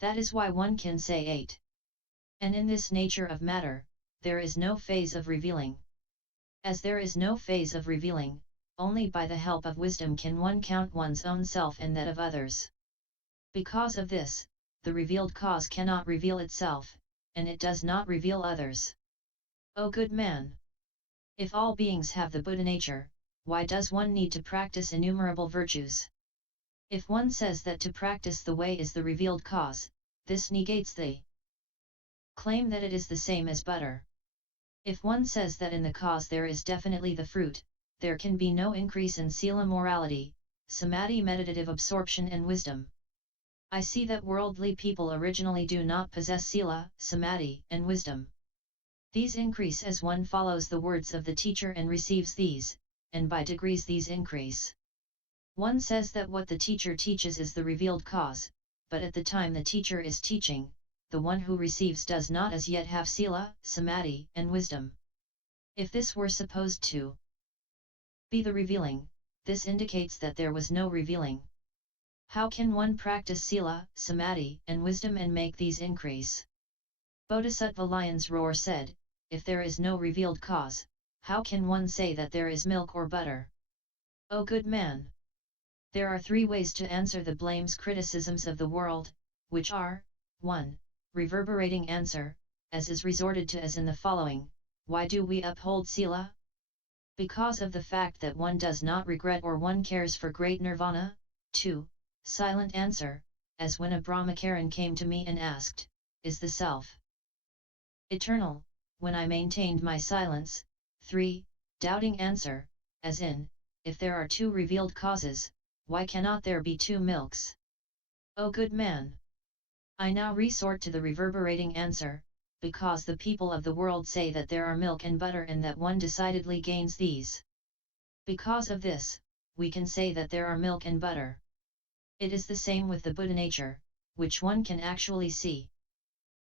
That is why one can say 8. And in this nature of matter, there is no phase of revealing. As there is no phase of revealing, only by the help of wisdom can one count one's own self and that of others. Because of this, the revealed cause cannot reveal itself, and it does not reveal others. O good man! If all beings have the Buddha nature, why does one need to practice innumerable virtues? If one says that to practice the way is the revealed cause, this negates the claim that it is the same as butter. If one says that in the cause there is definitely the fruit, there can be no increase in sila morality, samadhi meditative absorption and wisdom. I see that worldly people originally do not possess sila, samadhi, and wisdom. These increase as one follows the words of the teacher and receives these, and by degrees these increase. One says that what the teacher teaches is the revealed cause, but at the time the teacher is teaching, the one who receives does not as yet have sila, samadhi, and wisdom. If this were supposed to be the revealing, this indicates that there was no revealing. How can one practice sila, samadhi, and wisdom and make these increase? Bodhisattva Lion's Roar said, if there is no revealed cause, how can one say that there is milk or butter? O good man! There are 3 ways to answer the blames criticisms of the world, which are, 1. Reverberating answer, as is resorted to as in the following, why do we uphold sila? Because of the fact that one does not regret or one cares for great nirvana. 2. Silent answer, as when a brahmacharin came to me and asked, is the self eternal, when I maintained my silence. 3. Doubting answer, as in, if there are 2 revealed causes, why cannot there be 2 milks? O good man! I now resort to the reverberating answer, because the people of the world say that there are milk and butter and that one decidedly gains these. Because of this, we can say that there are milk and butter. It is the same with the Buddha nature, which one can actually see.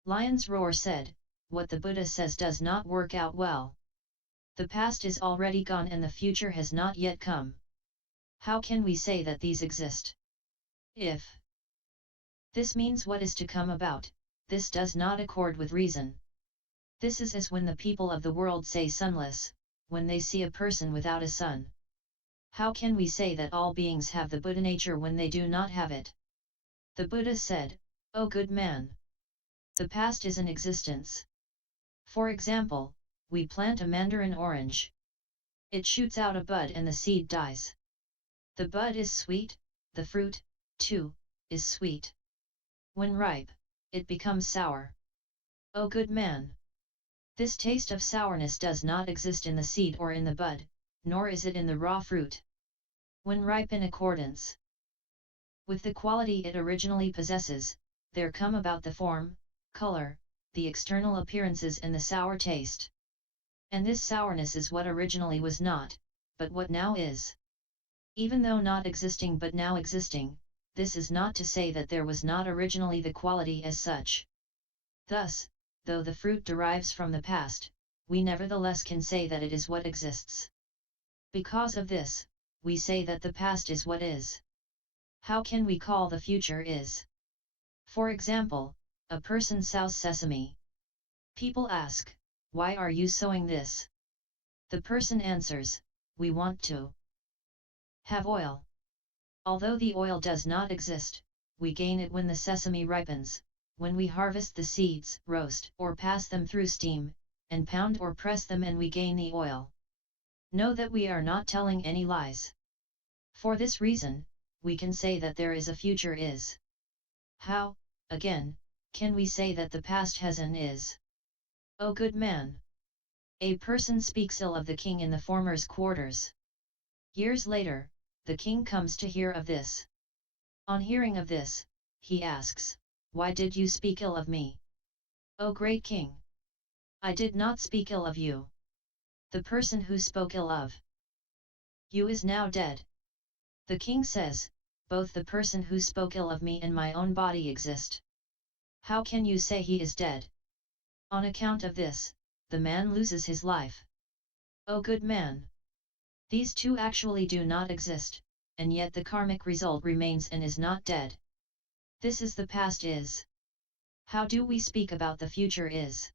Lion's Roar said, what the Buddha says does not work out well. The past is already gone and the future has not yet come. How can we say that these exist? If this means what is to come about, this does not accord with reason. This is as when the people of the world say sunless, when they see a person without a sun. How can we say that all beings have the Buddha nature when they do not have it? The Buddha said, O good man! The past is an existence. For example, we plant a mandarin orange. It shoots out a bud and the seed dies. The bud is sweet, the fruit, too, is sweet. When ripe, it becomes sour. O good man! This taste of sourness does not exist in the seed or in the bud, nor is it in the raw fruit. When ripe in accordance with the quality it originally possesses, there come about the form, color, the external appearances and the sour taste. And this sourness is what originally was not, but what now is. Even though not existing but now existing, this is not to say that there was not originally the quality as such. Thus, though the fruit derives from the past, we nevertheless can say that it is what exists. Because of this, we say that the past is what is. How can we call the future is? For example, a person sows sesame. People ask, why are you sowing this? The person answers, we want to have oil. Although the oil does not exist, we gain it when the sesame ripens, when we harvest the seeds, roast or pass them through steam, and pound or press them and we gain the oil. Know that we are not telling any lies. For this reason, we can say that there is a future is. How, again, can we say that the past has an is? O good man! A person speaks ill of the king in the former's quarters. Years later, the king comes to hear of this. On hearing of this, he asks, why did you speak ill of me? O great king! I did not speak ill of you. The person who spoke ill of you is now dead. The king says, both the person who spoke ill of me and my own body exist. How can you say he is dead? On account of this, the man loses his life. O good man! These two actually do not exist, and yet the karmic result remains and is not dead. This is the past is. How do we speak about the future is?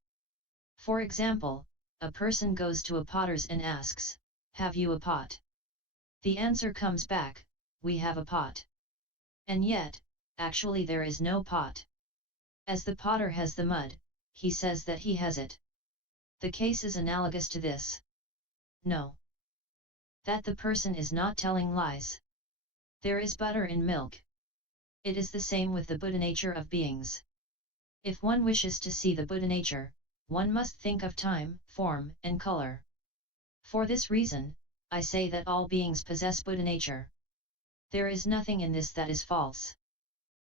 For example, a person goes to a potter's and asks, "Have you a pot?" The answer comes back, "We have a pot." And yet, actually there is no pot. As the potter has the mud, he says that he has it. The case is analogous to this. No. That the person is not telling lies. There is butter in milk. It is the same with the Buddha nature of beings. If one wishes to see the Buddha nature, one must think of time, form, and color. For this reason, I say that all beings possess Buddha nature. There is nothing in this that is false.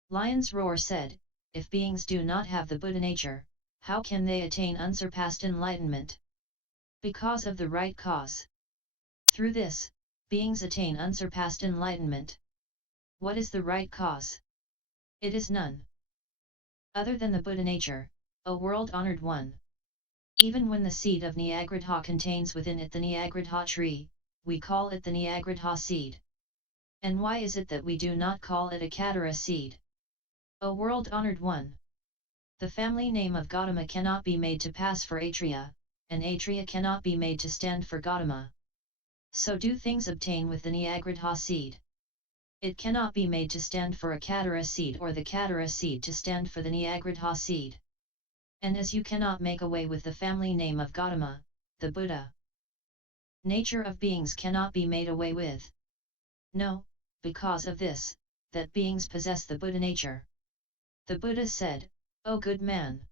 Lion's Roar said, if beings do not have the Buddha nature, how can they attain unsurpassed enlightenment? Because of the right cause. Through this, beings attain unsurpassed enlightenment. What is the right cause? It is none other than the Buddha nature, O world-honored one. Even when the seed of Nyagrudha contains within it the Nyagrudha tree, we call it the Nyagrudha seed. And why is it that we do not call it a Katara seed? O world-honored one. The family name of Gautama cannot be made to pass for Atriya, and Atriya cannot be made to stand for Gautama. So do things obtain with the Nyagrudha seed. It cannot be made to stand for a Katara seed or the Katara seed to stand for the Nyagrudha seed. And as you cannot make away with the family name of Gautama, the Buddha nature of beings cannot be made away with. No, because of this, that beings possess the Buddha nature. The Buddha said, O good man!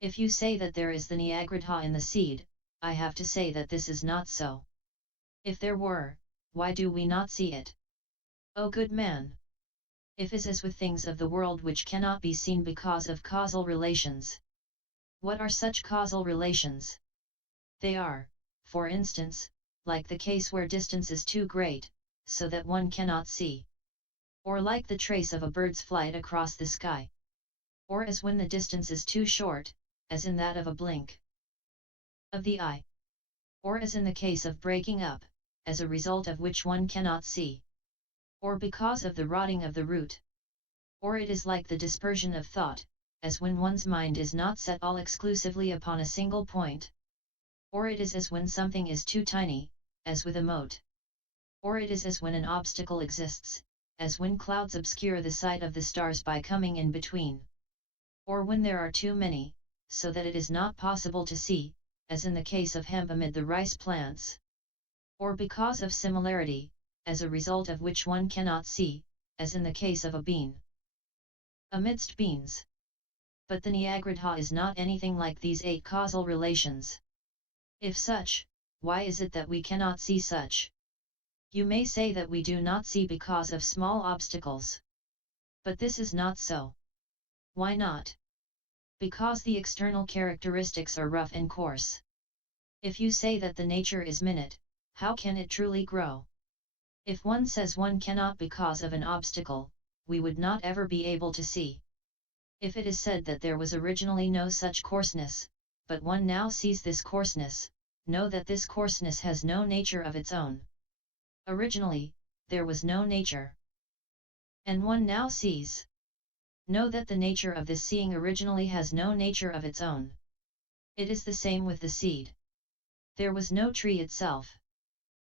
If you say that there is the Nyagrudha in the seed, I have to say that this is not so. If there were, why do we not see it? O good man! If is as with things of the world which cannot be seen because of causal relations. What are such causal relations? They are, for instance, like the case where distance is too great, so that one cannot see. Or like the trace of a bird's flight across the sky. Or as when the distance is too short, as in that of a blink of the eye. Or as in the case of breaking up, as a result of which one cannot see. Or because of the rotting of the root. Or it is like the dispersion of thought, as when one's mind is not set all exclusively upon a single point. Or it is as when something is too tiny, as with a mote. Or it is as when an obstacle exists, as when clouds obscure the sight of the stars by coming in between. Or when there are too many, so that it is not possible to see, as in the case of hemp amid the rice plants. Or because of similarity, as a result of which one cannot see, as in the case of a bean amidst beans. But the Nyagrudha is not anything like these 8 causal relations. If such, why is it that we cannot see such? You may say that we do not see because of small obstacles. But this is not so. Why not? Because the external characteristics are rough and coarse. If you say that the nature is minute, how can it truly grow? If one says one cannot because of an obstacle, we would not ever be able to see. If it is said that there was originally no such coarseness, but one now sees this coarseness, know that this coarseness has no nature of its own. Originally, there was no nature. And one now sees. Know that the nature of this seeing originally has no nature of its own. It is the same with the seed. There was no tree itself.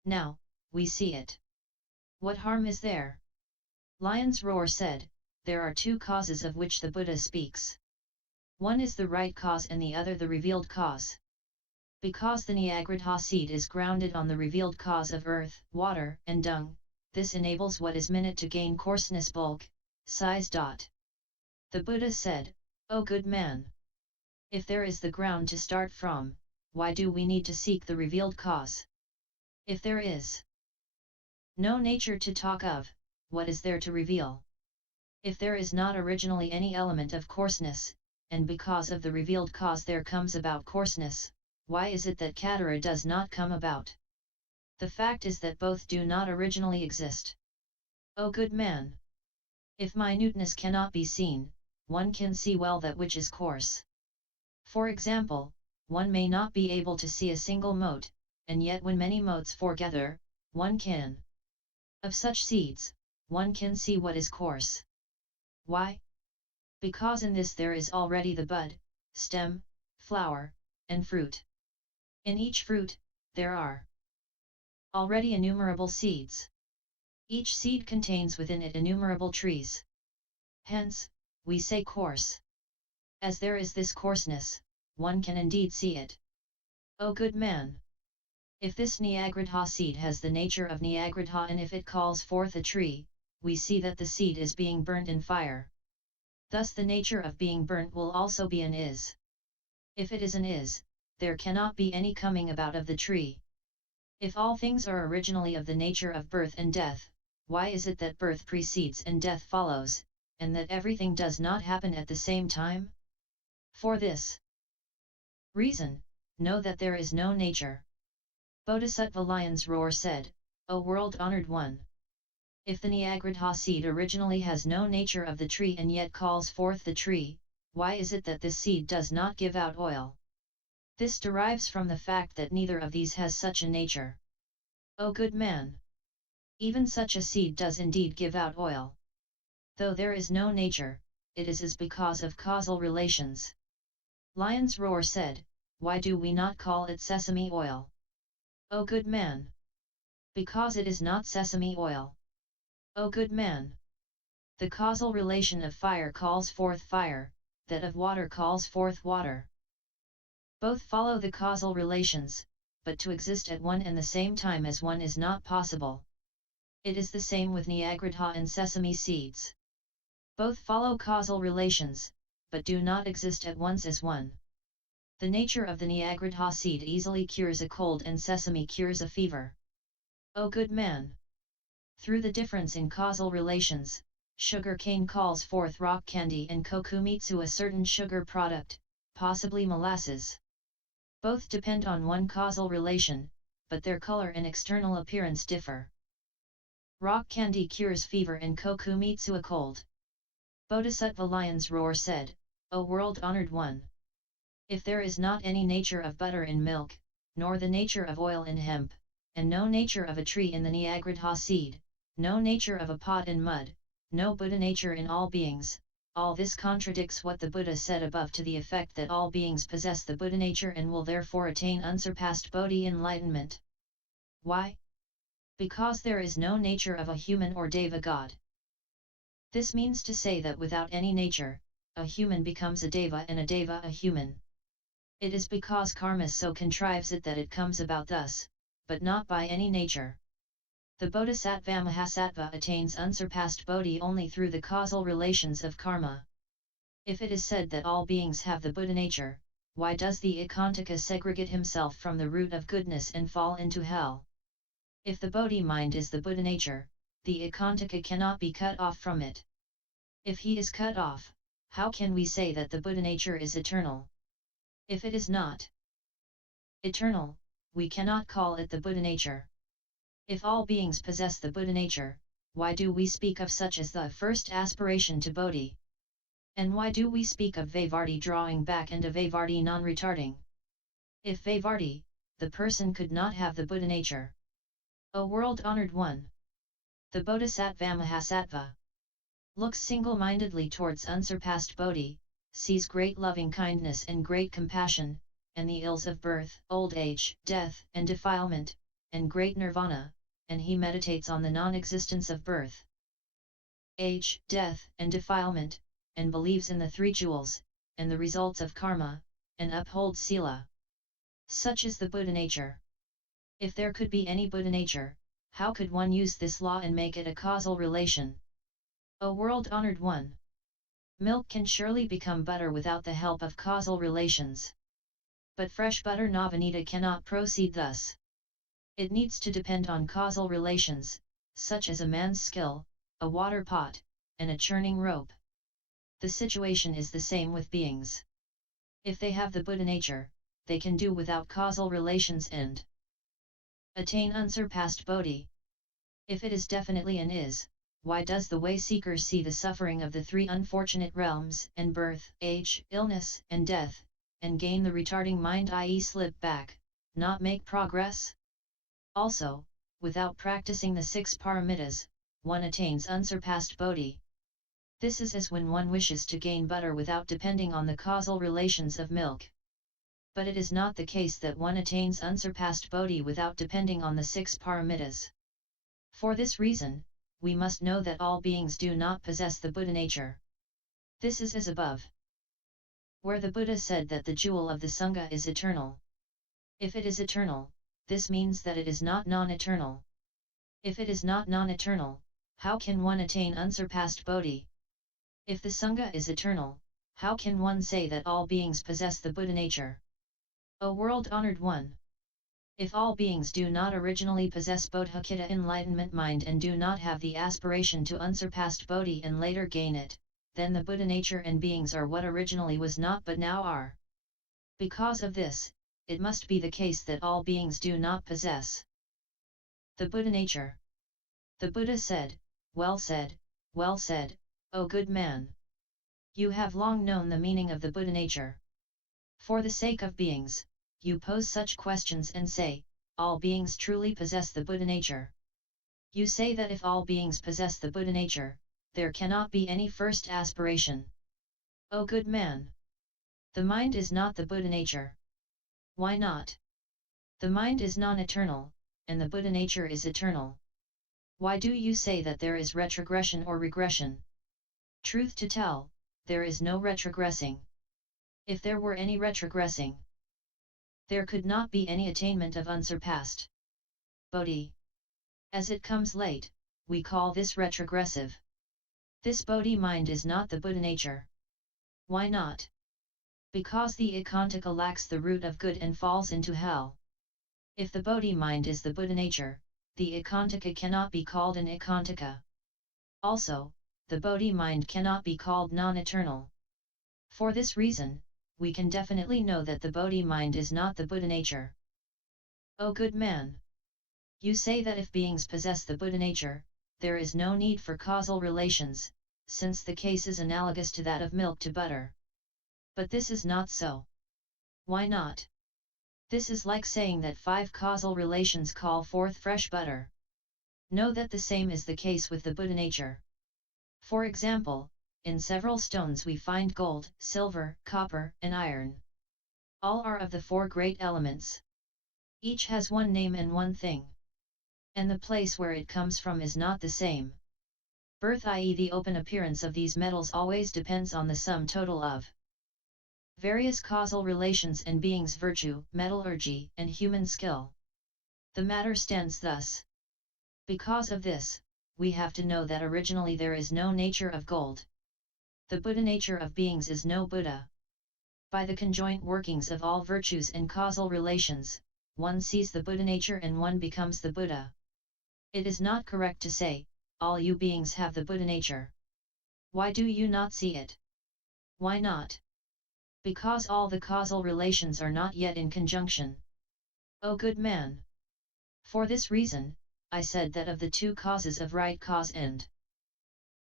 Now, we see it. What harm is there? Lion's Roar said, there are 2 causes of which the Buddha speaks. One is the right cause and the other the revealed cause. Because the Nyagrudha seed is grounded on the revealed cause of earth, water, and dung, this enables what is minute to gain coarseness, bulk, size. The Buddha said, O good man! If there is the ground to start from, why do we need to seek the revealed cause? If there is no nature to talk of, what is there to reveal? If there is not originally any element of coarseness, and because of the revealed cause there comes about coarseness, why is it that Katara does not come about? The fact is that both do not originally exist. O good man! If minuteness cannot be seen, one can see well that which is coarse. For example, one may not be able to see a single mote, and yet when many motes foregather, one can. Of such seeds, one can see what is coarse. Why? Because in this there is already the bud, stem, flower, and fruit. In each fruit, there are already innumerable seeds. Each seed contains within it innumerable trees. Hence, we say coarse. As there is this coarseness, one can indeed see it. O good man! If this Nyagrudha seed has the nature of Nyagrudha, and if it calls forth a tree, we see that the seed is being burnt in fire. Thus the nature of being burnt will also be an is. If it is an is, there cannot be any coming about of the tree. If all things are originally of the nature of birth and death, why is it that birth precedes and death follows, and that everything does not happen at the same time? For this reason, know that there is no nature. Bodhisattva Lion's Roar said, O world-honored one! If the Nyagrudha seed originally has no nature of the tree and yet calls forth the tree, why is it that this seed does not give out oil? This derives from the fact that neither of these has such a nature. O good man! Even such a seed does indeed give out oil. Though there is no nature, it is because of causal relations. Lion's Roar said, why do we not call it sesame oil? O good man! Because it is not sesame oil. O good man! The causal relation of fire calls forth fire, that of water calls forth water. Both follow the causal relations, but to exist at one and the same time as one is not possible. It is the same with Nyagrudha and sesame seeds. Both follow causal relations, but do not exist at once as one. The nature of the Nyagrudha seed easily cures a cold and sesame cures a fever. O good man! Through the difference in causal relations, sugar cane calls forth rock candy and kokumitsu a certain sugar product, possibly molasses. Both depend on one causal relation, but their color and external appearance differ. Rock candy cures fever and kokumitsu a cold. Bodhisattva Lion's Roar said, O world-honored one! If there is not any nature of butter in milk, nor the nature of oil in hemp, and no nature of a tree in the Nyagrudha seed, no nature of a pot in mud, no Buddha nature in all beings, all this contradicts what the Buddha said above to the effect that all beings possess the Buddha nature and will therefore attain unsurpassed Bodhi enlightenment. Why? Because there is no nature of a human or deva god. This means to say that without any nature, a human becomes a deva and a deva a human. It is because karma so contrives it that it comes about thus, but not by any nature. The Bodhisattva-mahasattva attains unsurpassed Bodhi only through the causal relations of karma. If it is said that all beings have the Buddha nature, why does the Ekantaka segregate himself from the root of goodness and fall into hell? If the Bodhi mind is the Buddha nature, the Ekantaka cannot be cut off from it. If he is cut off, how can we say that the Buddha nature is eternal? If it is not eternal, we cannot call it the Buddha nature. If all beings possess the Buddha nature, why do we speak of such as the first aspiration to Bodhi? And why do we speak of Vaivardhi drawing back and of Vaivardhi non-retarding? If Vaivardhi, the person could not have the Buddha nature. O world-honored one! The Bodhisattva-mahasattva looks single-mindedly towards unsurpassed Bodhi, sees great loving-kindness and great compassion, and the ills of birth, old age, death and defilement, and great nirvana, and he meditates on the non-existence of birth, age, death and defilement, and believes in the three jewels, and the results of karma, and upholds sila. Such is the Buddha nature. If there could be any Buddha nature, how could one use this law and make it a causal relation? O world-honored one! Milk can surely become butter without the help of causal relations. But fresh butter Navanita cannot proceed thus. It needs to depend on causal relations, such as a man's skill, a water pot, and a churning rope. The situation is the same with beings. If they have the Buddha nature, they can do without causal relations and attain unsurpassed Bodhi. If it is definitely an is, why does the way seeker see the suffering of the three unfortunate realms, and birth, age, illness, and death, and gain the retarding mind, i.e. slip back, not make progress? Also, without practicing the 6 paramitas, one attains unsurpassed Bodhi. This is as when one wishes to gain butter without depending on the causal relations of milk. But it is not the case that one attains unsurpassed Bodhi without depending on the 6 paramitas. For this reason, we must know that all beings do not possess the Buddha nature. This is as above, where the Buddha said that the jewel of the Sangha is eternal. If it is eternal, this means that it is not non-eternal. If it is not non-eternal, how can one attain unsurpassed Bodhi? If the Sangha is eternal, how can one say that all beings possess the Buddha nature? O world-honored one! If all beings do not originally possess Bodhicitta enlightenment mind and do not have the aspiration to unsurpassed Bodhi and later gain it, then the Buddha nature and beings are what originally was not but now are. Because of this, it must be the case that all beings do not possess the Buddha nature. The Buddha said, well said, O good man! You have long known the meaning of the Buddha nature. For the sake of beings, you pose such questions and say, all beings truly possess the Buddha nature. You say that if all beings possess the Buddha nature, there cannot be any first aspiration. O good man! The mind is not the Buddha nature. Why not? The mind is non-eternal, and the Buddha nature is eternal. Why do you say that there is retrogression or regression? Truth to tell, there is no retrogressing. If there were any retrogressing, there could not be any attainment of unsurpassed Bodhi. As it comes late, we call this retrogressive. This Bodhi mind is not the Buddha nature. Why not? Because the ekantaka lacks the root of good and falls into hell. If the Bodhi mind is the Buddha nature, the ekantaka cannot be called an ekantaka. Also, the Bodhi mind cannot be called non-eternal. For this reason, we can definitely know that the Bodhi mind is not the Buddha nature. O good man! You say that if beings possess the Buddha nature, there is no need for causal relations, since the case is analogous to that of milk to butter. But this is not so. Why not? This is like saying that 5 causal relations call forth fresh butter. Know that the same is the case with the Buddha nature. For example, in several stones we find gold, silver, copper, and iron. All are of the 4 great elements. Each has one name and one thing. And the place where it comes from is not the same. Birth, i.e. the open appearance of these metals, always depends on the sum total of various causal relations and beings' virtue, metallurgy, and human skill. The matter stands thus. Because of this, we have to know that originally there is no nature of gold. The Buddha nature of beings is no Buddha. By the conjoint workings of all virtues and causal relations, one sees the Buddha nature and one becomes the Buddha. It is not correct to say, all you beings have the Buddha nature. Why do you not see it? Why not? Because all the causal relations are not yet in conjunction. O good man! For this reason, I said that of the 2 causes of right cause and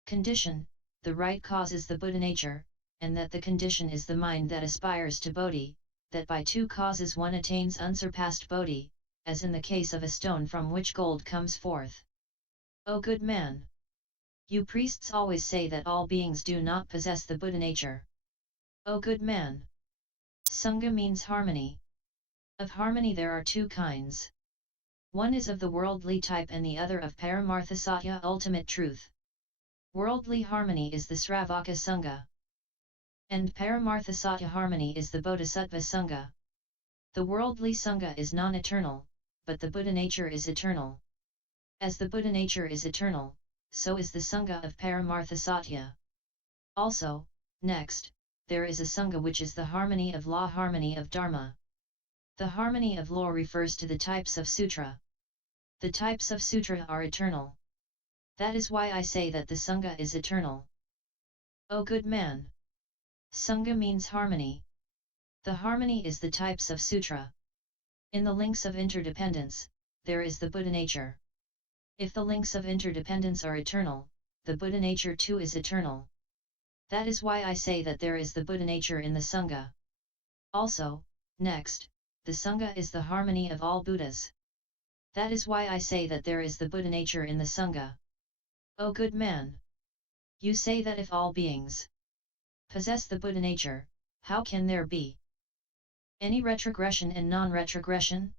condition, the right cause is the Buddha nature, and that the condition is the mind that aspires to Bodhi, that by 2 causes one attains unsurpassed Bodhi, as in the case of a stone from which gold comes forth. O good man! You priests always say that all beings do not possess the Buddha nature. O good man! Sangha means harmony. Of harmony there are 2 kinds. One is of the worldly type and the other of Paramartha Satya, ultimate truth. Worldly harmony is the Sravaka Sangha. And Paramartha Satya harmony is the Bodhisattva Sangha. The worldly Sangha is non-eternal, but the Buddha nature is eternal. As the Buddha nature is eternal, so is the Sangha of Paramartha Satya. Also, next, there is a Sangha which is the harmony of law, harmony of Dharma. The harmony of law refers to the types of sutra. The types of sutra are eternal. That is why I say that the Sangha is eternal. O good man! Sangha means harmony. The harmony is the types of sutra. In the links of interdependence, there is the Buddha nature. If the links of interdependence are eternal, the Buddha nature too is eternal. That is why I say that there is the Buddha nature in the Sangha. Also, next, the Sangha is the harmony of all Buddhas. That is why I say that there is the Buddha nature in the Sangha. O good man! You say that if all beings possess the Buddha nature, how can there be any retrogression and non-retrogression?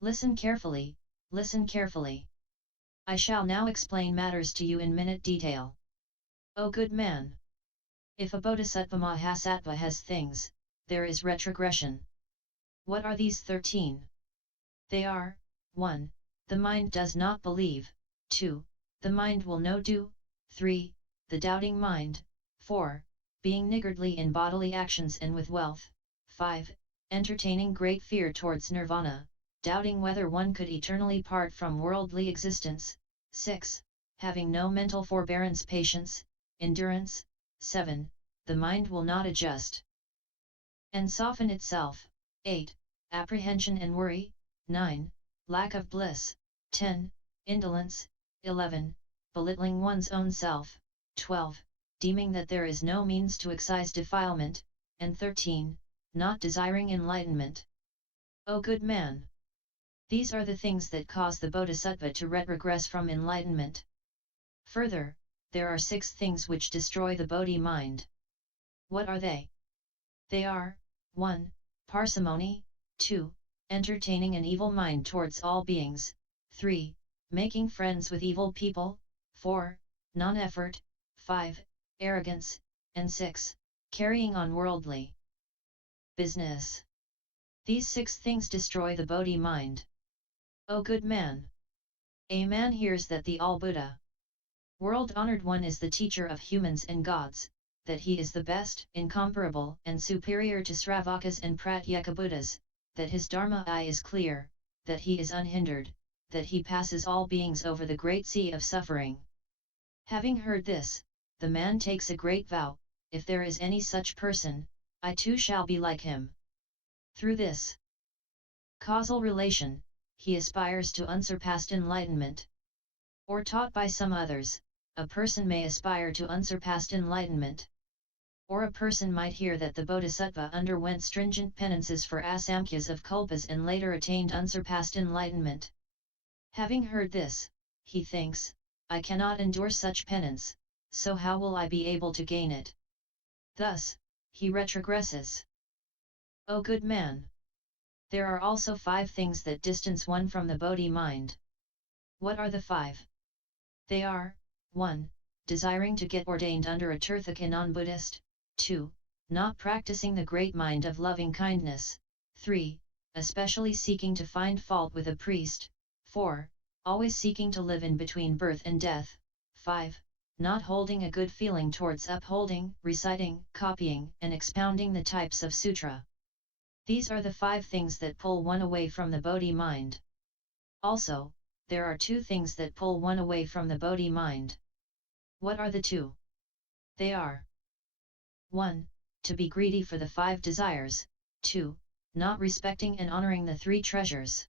Listen carefully, listen carefully. I shall now explain matters to you in minute detail. O good man! If a Bodhisattva-mahasattva has things, there is retrogression. What are these 13? They are, 1. The mind does not believe, 2. The mind will no do, 3. The doubting mind, 4. Being niggardly in bodily actions and with wealth, 5. Entertaining great fear towards nirvana, doubting whether one could eternally part from worldly existence, 6. Having no mental forbearance, patience, endurance, 7. The mind will not adjust and soften itself, 8. Apprehension and worry, 9. Lack of bliss, 10. Indolence, 11. Belittling one's own self, 12. Deeming that there is no means to excise defilement, and 13. Not desiring enlightenment. O good man! These are the things that cause the Bodhisattva to retrogress from enlightenment. Further, there are 6 things which destroy the Bodhi mind. What are they? They are, 1. Parsimony, 2. Entertaining an evil mind towards all beings, 3. Making friends with evil people, 4. Non-effort, 5. Arrogance, and 6. Carrying on worldly business. These 6 things destroy the Bodhi mind. O good man! A man hears that the All-Buddha, world-honored one, is the teacher of humans and gods, that he is the best, incomparable, and superior to Sravakas and Pratyeka Buddhas, that his Dharma eye is clear, that he is unhindered, that he passes all beings over the great sea of suffering. Having heard this, the man takes a great vow, if there is any such person, I too shall be like him. Through this causal relation, he aspires to unsurpassed enlightenment. Or taught by some others, a person may aspire to unsurpassed enlightenment. Or a person might hear that the Bodhisattva underwent stringent penances for asamkhyas of kulpas and later attained unsurpassed enlightenment. Having heard this, he thinks, I cannot endure such penance, so how will I be able to gain it? Thus, he retrogresses. O good man! There are also 5 things that distance one from the Bodhi mind. What are the 5? They are, 1. Desiring to get ordained under a Tirthaka non-Buddhist, 2. Not practicing the great mind of loving kindness, 3. Especially seeking to find fault with a priest, 4. Always seeking to live in between birth and death, 5. Not holding a good feeling towards upholding, reciting, copying, and expounding the types of sutra. These are the 5 things that pull one away from the Bodhi mind. Also, there are 2 things that pull one away from the Bodhi mind. What are the 2? They are 1. To be greedy for the 5 desires, 2. Not respecting and honoring the 3 treasures.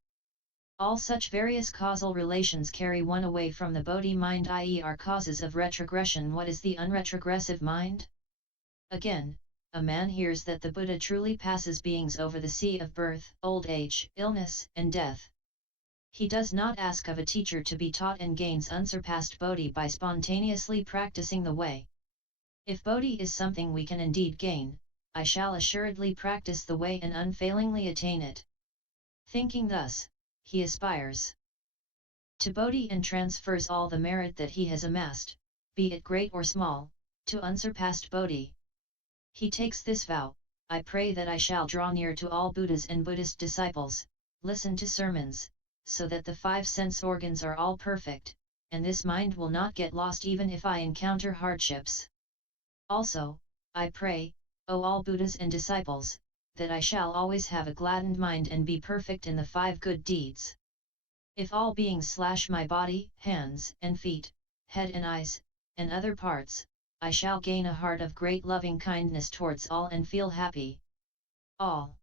All such various causal relations carry one away from the Bodhi mind, i.e. are causes of retrogression. What is the unretrogressive mind? Again, a man hears that the Buddha truly passes beings over the sea of birth, old age, illness, and death. He does not ask of a teacher to be taught and gains unsurpassed Bodhi by spontaneously practicing the way. If Bodhi is something we can indeed gain, I shall assuredly practice the way and unfailingly attain it. Thinking thus, he aspires to Bodhi and transfers all the merit that he has amassed, be it great or small, to unsurpassed Bodhi. He takes this vow, I pray that I shall draw near to all Buddhas and Buddhist disciples, listen to sermons, so that the 5 sense organs are all perfect, and this mind will not get lost even if I encounter hardships. Also, I pray, O all Buddhas and disciples, that I shall always have a gladdened mind and be perfect in the 5 good deeds. If all beings slash my body, hands and feet, head and eyes, and other parts, I shall gain a heart of great loving kindness towards all and feel happy. All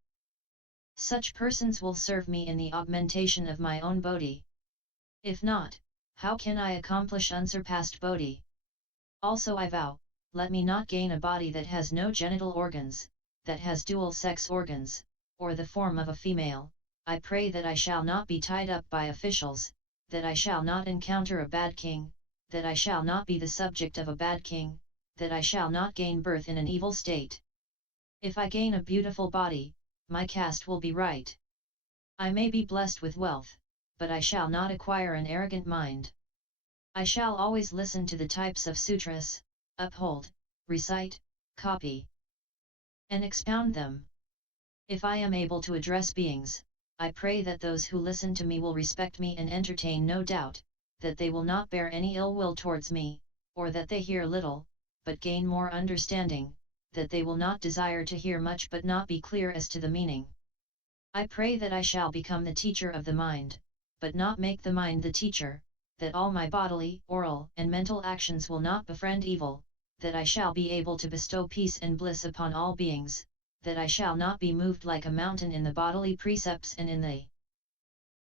such persons will serve me in the augmentation of my own Bodhi. If not, how can I accomplish unsurpassed Bodhi? Also I vow, let me not gain a body that has no genital organs, that has dual sex organs, or the form of a female. I pray that I shall not be tied up by officials, that I shall not encounter a bad king, that I shall not be the subject of a bad king, that I shall not gain birth in an evil state. If I gain a beautiful body, my caste will be right. I may be blessed with wealth, but I shall not acquire an arrogant mind. I shall always listen to the types of sutras, uphold, recite, copy, and expound them. If I am able to address beings, I pray that those who listen to me will respect me and entertain no doubt, that they will not bear any ill will towards me, or that they hear little, but gain more understanding, that they will not desire to hear much but not be clear as to the meaning. I pray that I shall become the teacher of the mind, but not make the mind the teacher, that all my bodily, oral, and mental actions will not befriend evil, that I shall be able to bestow peace and bliss upon all beings, that I shall not be moved like a mountain in the bodily precepts and in the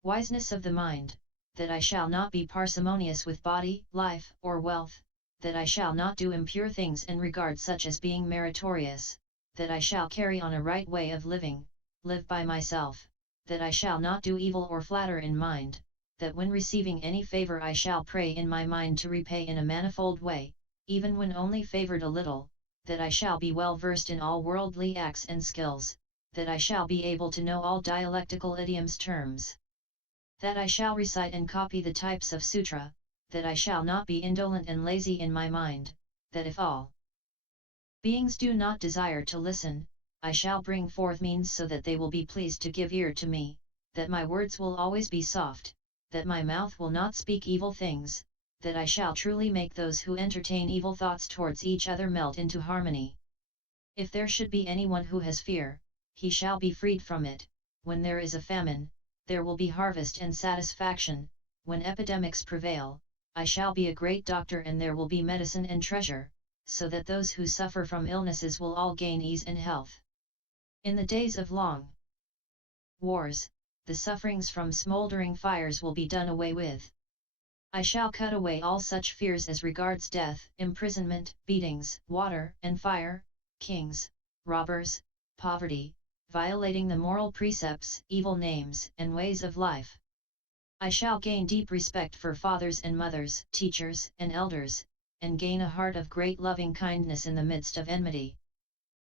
wiseness of the mind, that I shall not be parsimonious with body, life, or wealth, that I shall not do impure things and regard such as being meritorious, that I shall carry on a right way of living, live by myself, that I shall not do evil or flatter in mind, that when receiving any favor I shall pray in my mind to repay in a manifold way, even when only favored a little, that I shall be well versed in all worldly acts and skills, that I shall be able to know all dialectical idioms terms, that I shall recite and copy the types of sutra, that I shall not be indolent and lazy in my mind, that if all beings do not desire to listen, I shall bring forth means so that they will be pleased to give ear to me, that my words will always be soft, that my mouth will not speak evil things, that I shall truly make those who entertain evil thoughts towards each other melt into harmony. If there should be anyone who has fear, he shall be freed from it. When there is a famine, there will be harvest and satisfaction. When epidemics prevail, I shall be a great doctor and there will be medicine and treasure, so that those who suffer from illnesses will all gain ease and health. In the days of long wars, the sufferings from smoldering fires will be done away with. I shall cut away all such fears as regards death, imprisonment, beatings, water and fire, kings, robbers, poverty, violating the moral precepts, evil names and ways of life. I shall gain deep respect for fathers and mothers, teachers and elders, and gain a heart of great loving kindness in the midst of enmity.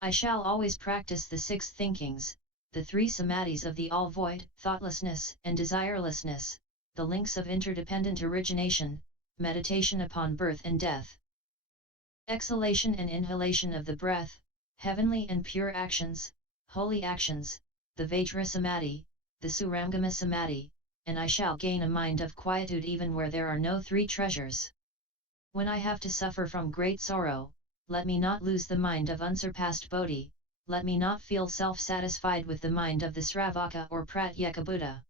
I shall always practice the 6 thinkings, the 3 samadhis of the all-void, thoughtlessness and desirelessness, the links of interdependent origination, meditation upon birth and death, exhalation and inhalation of the breath, heavenly and pure actions, holy actions, the Vajra Samadhi, the Surangama Samadhi, and I shall gain a mind of quietude even where there are no 3 treasures. When I have to suffer from great sorrow, let me not lose the mind of unsurpassed Bodhi, let me not feel self-satisfied with the mind of the Sravaka or Pratyeka Buddha.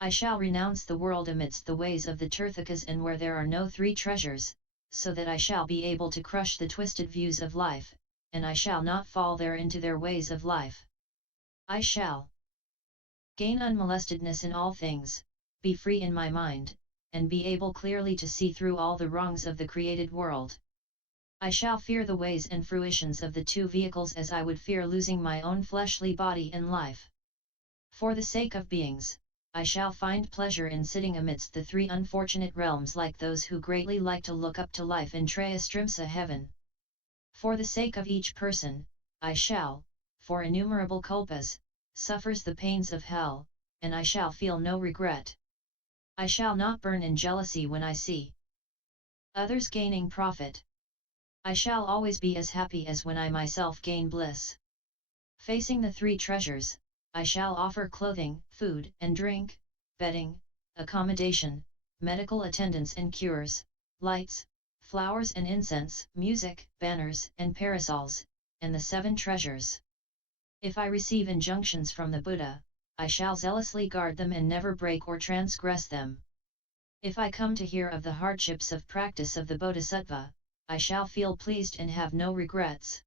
I shall renounce the world amidst the ways of the Tirthakas and where there are no 3 treasures, so that I shall be able to crush the twisted views of life, and I shall not fall there into their ways of life. I shall gain unmolestedness in all things, be free in my mind, and be able clearly to see through all the wrongs of the created world. I shall fear the ways and fruitions of the 2 vehicles as I would fear losing my own fleshly body and life. For the sake of beings, I shall find pleasure in sitting amidst the 3 unfortunate realms like those who greatly like to look up to life in Trayastrimsa heaven. For the sake of each person, I shall, for innumerable kulpas, suffers the pains of hell, and I shall feel no regret. I shall not burn in jealousy when I see others gaining profit. I shall always be as happy as when I myself gain bliss. Facing the 3 treasures, I shall offer clothing, food and drink, bedding, accommodation, medical attendance and cures, lights, flowers and incense, music, banners and parasols, and the 7 treasures. If I receive injunctions from the Buddha, I shall zealously guard them and never break or transgress them. If I come to hear of the hardships of practice of the Bodhisattva, I shall feel pleased and have no regrets.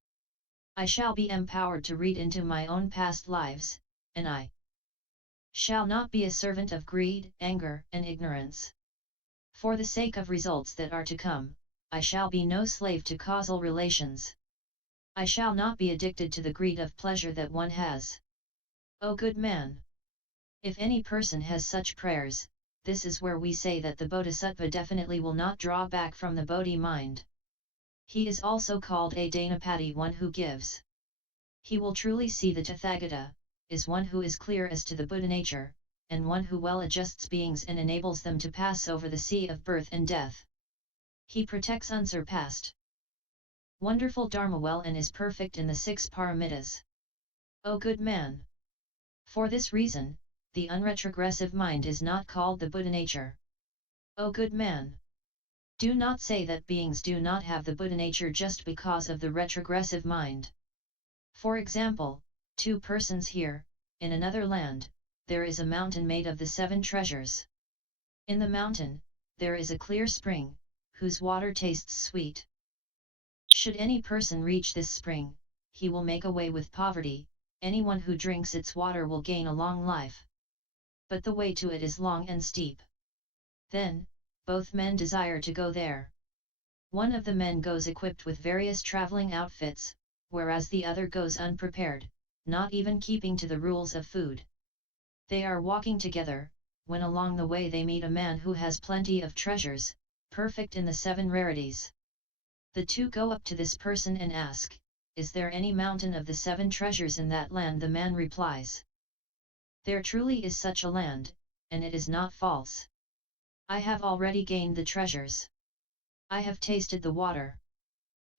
I shall be empowered to read into my own past lives, and I shall not be a servant of greed, anger, and ignorance. For the sake of results that are to come, I shall be no slave to causal relations. I shall not be addicted to the greed of pleasure that one has. O good man! If any person has such prayers, this is where we say that the Bodhisattva definitely will not draw back from the Bodhi mind. He is also called a Dhanapati, one who gives. He will truly see the Tathagata, is one who is clear as to the Buddha nature, and one who well adjusts beings and enables them to pass over the sea of birth and death. He protects unsurpassed wonderful Dharma well and is perfect in the 6 paramitas. O good man! For this reason, the unretrogressive mind is not called the Buddha nature. O good man! Do not say that beings do not have the Buddha nature just because of the retrogressive mind. For example, 2 persons here, in another land, there is a mountain made of the 7 treasures. In the mountain, there is a clear spring, whose water tastes sweet. Should any person reach this spring, he will make away with poverty, anyone who drinks its water will gain a long life. But the way to it is long and steep. Then, both men desire to go there. One of the men goes equipped with various traveling outfits, whereas the other goes unprepared, not even keeping to the rules of food. They are walking together, when along the way they meet a man who has plenty of treasures, perfect in the 7 rarities. The 2 go up to this person and ask, "Is there any mountain of the 7 treasures in that land?" The man replies, "There truly is such a land, and it is not false. I have already gained the treasures. I have tasted the water.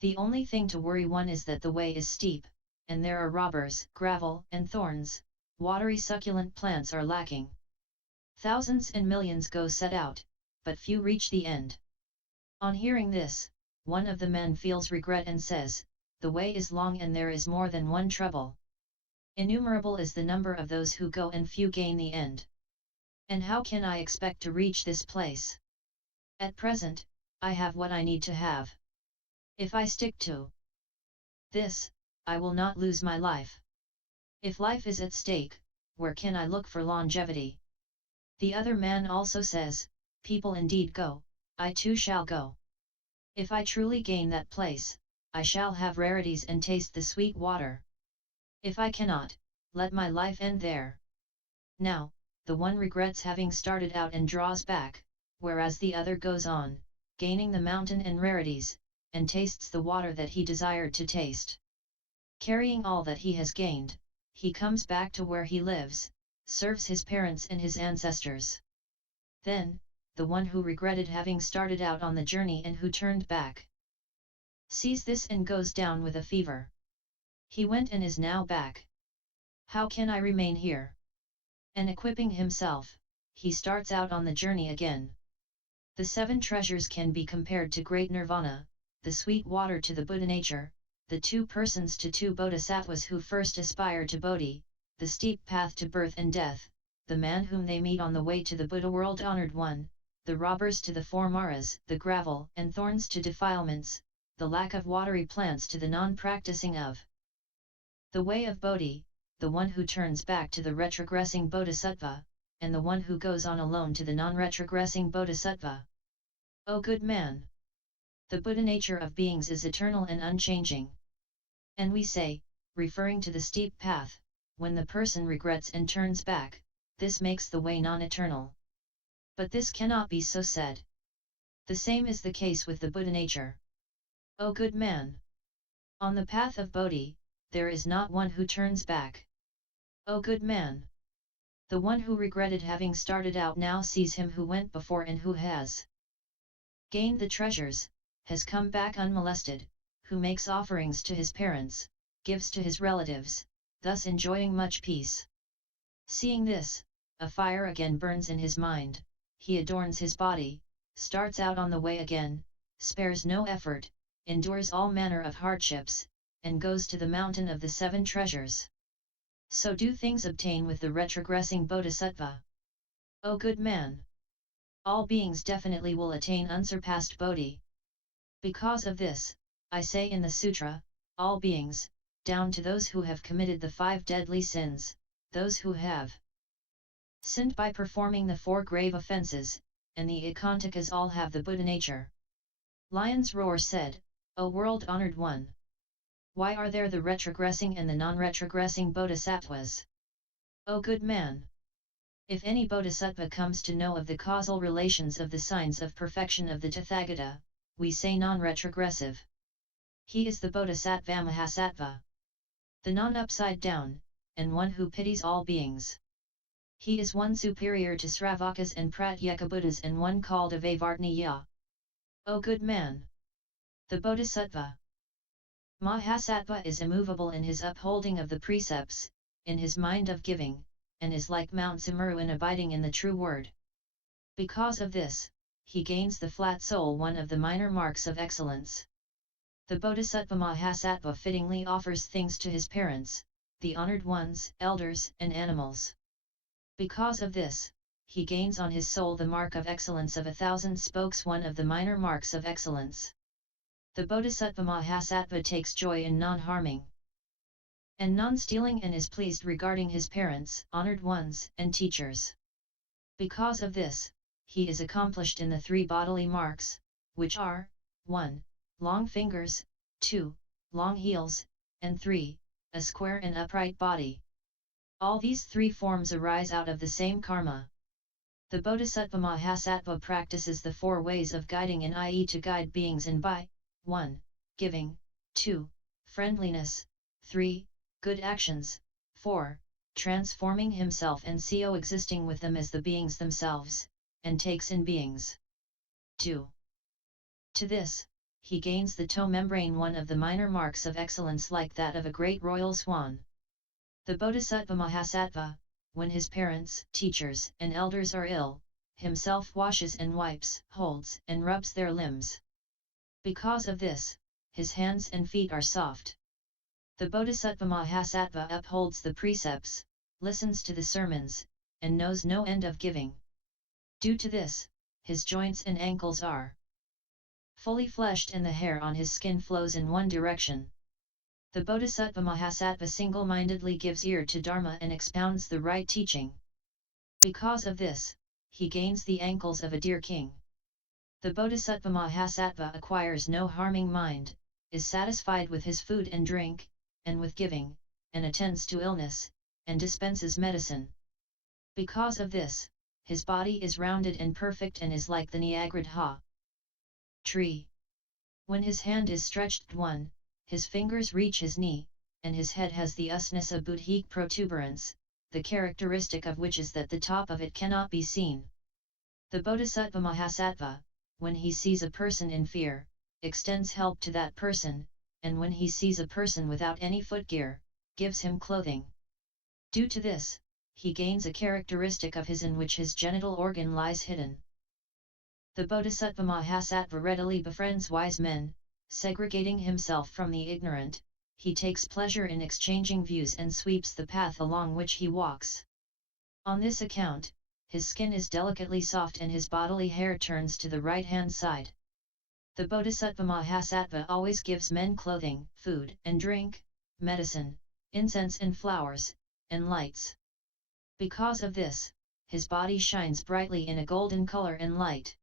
The only thing to worry one is that the way is steep, and there are robbers, gravel and thorns, watery succulent plants are lacking. Thousands and millions go set out, but few reach the end." On hearing this, one of the men feels regret and says, "The way is long and there is more than one trouble. Innumerable is the number of those who go and few gain the end. And how can I expect to reach this place? At present, I have what I need to have. If I stick to this, I will not lose my life. If life is at stake, where can I look for longevity?" The other man also says, "People indeed go, I too shall go. If I truly gain that place, I shall have rarities and taste the sweet water. If I cannot, let my life end there." Now, the one regrets having started out and draws back, whereas the other goes on, gaining the mountain and rarities, and tastes the water that he desired to taste. Carrying all that he has gained, he comes back to where he lives, serves his parents and his ancestors. Then, the one who regretted having started out on the journey and who turned back sees this and goes down with a fever. He went and is now back. How can I remain here? And equipping himself, he starts out on the journey again. The 7 treasures can be compared to great nirvana, the sweet water to the Buddha nature, the 2 persons to 2 bodhisattvas who first aspire to Bodhi, the steep path to birth and death, the man whom they meet on the way to the Buddha world honored one, the robbers to the 4 maras, the gravel and thorns to defilements, the lack of watery plants to the non-practicing of the way of Bodhi, the one who turns back to the retrogressing bodhisattva, and the one who goes on alone to the non-retrogressing bodhisattva. O good man! The Buddha nature of beings is eternal and unchanging. And we say, referring to the steep path, when the person regrets and turns back, this makes the way non-eternal. But this cannot be so said. The same is the case with the Buddha nature. O good man! On the path of Bodhi, there is not one who turns back. O good man! The one who regretted having started out now sees him who went before and who has gained the treasures, has come back unmolested, who makes offerings to his parents, gives to his relatives, thus enjoying much peace. Seeing this, a fire again burns in his mind, he adorns his body, starts out on the way again, spares no effort, endures all manner of hardships, and goes to the mountain of the 7 treasures. So do things obtain with the retrogressing bodhisattva. O good man! All beings definitely will attain unsurpassed Bodhi. Because of this, I say in the sutra, all beings, down to those who have committed the 5 deadly sins, those who have sinned by performing the 4 grave offences, and the Ekantakas all have the Buddha nature. Lion's Roar said, O world-honored one! Why are there the retrogressing and the non-retrogressing bodhisattvas? O good man! If any Bodhisattva comes to know of the causal relations of the signs of perfection of the Tathagata, we say non-retrogressive. He is the Bodhisattva-mahasattva, the non-upside down, and one who pities all beings. He is one superior to Sravakas and Pratyekabuddhas and one called a Vavartniya. O good man! The Bodhisattva Mahasattva is immovable in his upholding of the precepts, in his mind of giving, and is like Mount Sumeru in abiding in the true word. Because of this, he gains the flat soul, one of the minor marks of excellence. The Bodhisattva-mahasattva fittingly offers things to his parents, the honored ones, elders, and animals. Because of this, he gains on his soul the mark of excellence of 1,000 spokes, one of the minor marks of excellence. The Bodhisattva-mahasattva takes joy in non-harming and non-stealing and is pleased regarding his parents, honored ones, and teachers. Because of this, he is accomplished in the 3 bodily marks, which are 1. Long fingers, 2. Long heels, and 3. A square and upright body. All these 3 forms arise out of the same karma. The Bodhisattva-mahasattva practices the 4 ways of guiding in, i.e. to guide beings in by 1. Giving, 2. Friendliness, 3. Good actions, 4. Transforming himself and coexisting with them as the beings themselves, and takes in beings. 2. To this, he gains the toe membrane, one of the minor marks of excellence like that of a great royal swan. The Bodhisattva-mahasattva, when his parents, teachers, and elders are ill, himself washes and wipes, holds, and rubs their limbs. Because of this, his hands and feet are soft. The Bodhisattva-mahasattva upholds the precepts, listens to the sermons, and knows no end of giving. Due to this, his joints and ankles are fully fleshed and the hair on his skin flows in one direction. The Bodhisattva-mahasattva single-mindedly gives ear to Dharma and expounds the right teaching. Because of this, he gains the ankles of a deer king. The Bodhisattva-mahasattva acquires no harming mind, is satisfied with his food and drink, and with giving, and attends to illness, and dispenses medicine. Because of this, his body is rounded and perfect and is like the Nyagradha tree. When his hand is stretched one, his fingers reach his knee, and his head has the usnasa buddhic protuberance, the characteristic of which is that the top of it cannot be seen. The Bodhisattva-mahasattva, when he sees a person in fear, extends help to that person, and when he sees a person without any footgear, gives him clothing. Due to this, he gains a characteristic of his in which his genital organ lies hidden. The Bodhisattva-mahasattva readily befriends wise men, segregating himself from the ignorant, he takes pleasure in exchanging views and sweeps the path along which he walks. On this account, his skin is delicately soft and his bodily hair turns to the right-hand side. The Bodhisattva-mahasattva always gives men clothing, food and drink, medicine, incense and flowers, and lights. Because of this, his body shines brightly in a golden color and light.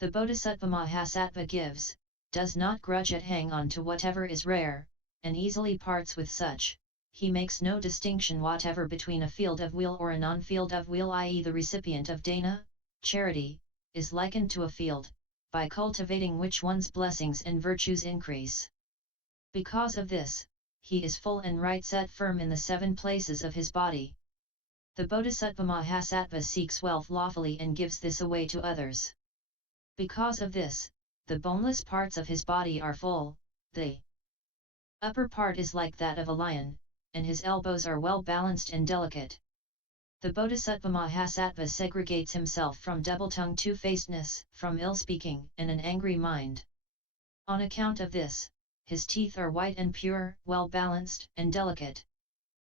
The Bodhisattva-mahasattva gives, does not grudge at hang on to whatever is rare, and easily parts with such. He makes no distinction whatever between a field of weal or a non-field of weal, i.e. the recipient of dana, charity, is likened to a field, by cultivating which one's blessings and virtues increase. Because of this, he is full and right set firm in the 7 places of his body. The Bodhisattva-mahasattva seeks wealth lawfully and gives this away to others. Because of this, the boneless parts of his body are full, the upper part is like that of a lion, and his elbows are well balanced and delicate. The Bodhisattva-mahasattva segregates himself from double-tongued two-facedness, from ill-speaking and an angry mind. On account of this, his teeth are white and pure, well-balanced and delicate.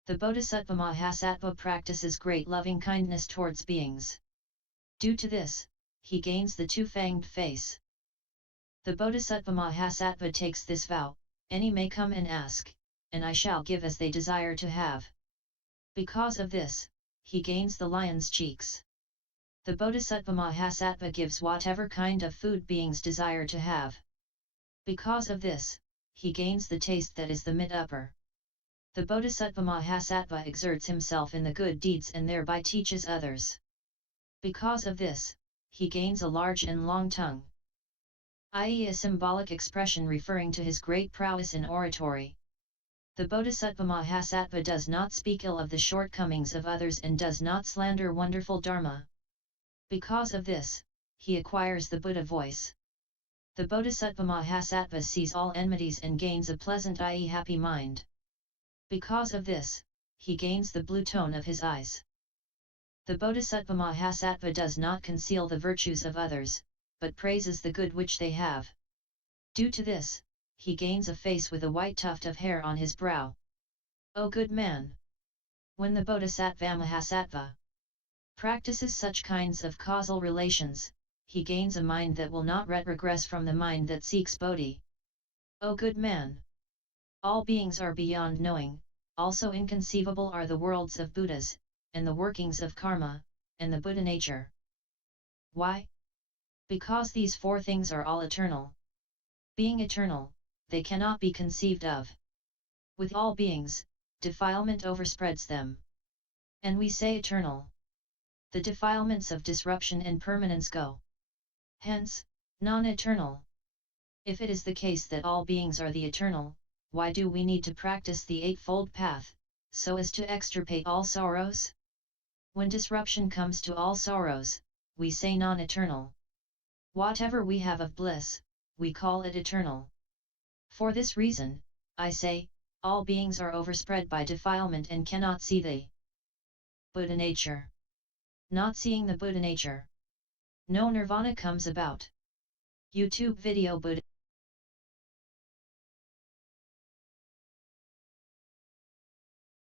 The Bodhisattva-mahasattva practices great loving-kindness towards beings. Due to this, he gains the two-fanged face. The Bodhisattva-mahasattva takes this vow, any may come and ask, and I shall give as they desire to have. Because of this, he gains the lion's cheeks. The Bodhisattva-mahasattva gives whatever kind of food beings desire to have. Because of this, he gains the taste that is the mid-upper. The Bodhisattva-mahasattva exerts himself in the good deeds and thereby teaches others. Because of this, he gains a large and long tongue, i.e. a symbolic expression referring to his great prowess in oratory. The Bodhisattva-mahasattva does not speak ill of the shortcomings of others and does not slander wonderful Dharma. Because of this, he acquires the Buddha voice. The Bodhisattva-mahasattva sees all enmities and gains a pleasant i.e. happy mind. Because of this, he gains the blue tone of his eyes. The Bodhisattva-mahasattva does not conceal the virtues of others, but praises the good which they have. Due to this, he gains a face with a white tuft of hair on his brow. O good man! When the Bodhisattva-mahasattva practices such kinds of causal relations, he gains a mind that will not regress from the mind that seeks Bodhi. O good man! All beings are beyond knowing, also inconceivable are the worlds of Buddhas, and the workings of karma, and the Buddha nature. Why? Because these four things are all eternal. Being eternal, they cannot be conceived of. With all beings, defilement overspreads them. And we say eternal. The defilements of disruption and permanence go. Hence, non-eternal. If it is the case that all beings are the eternal, why do we need to practice the Eightfold Path, so as to extirpate all sorrows? When disruption comes to all sorrows, we say non-eternal. Whatever we have of bliss, we call it eternal. For this reason, I say, all beings are overspread by defilement and cannot see the Buddha nature. Not seeing the Buddha nature, no nirvana comes about. YouTube video Buddha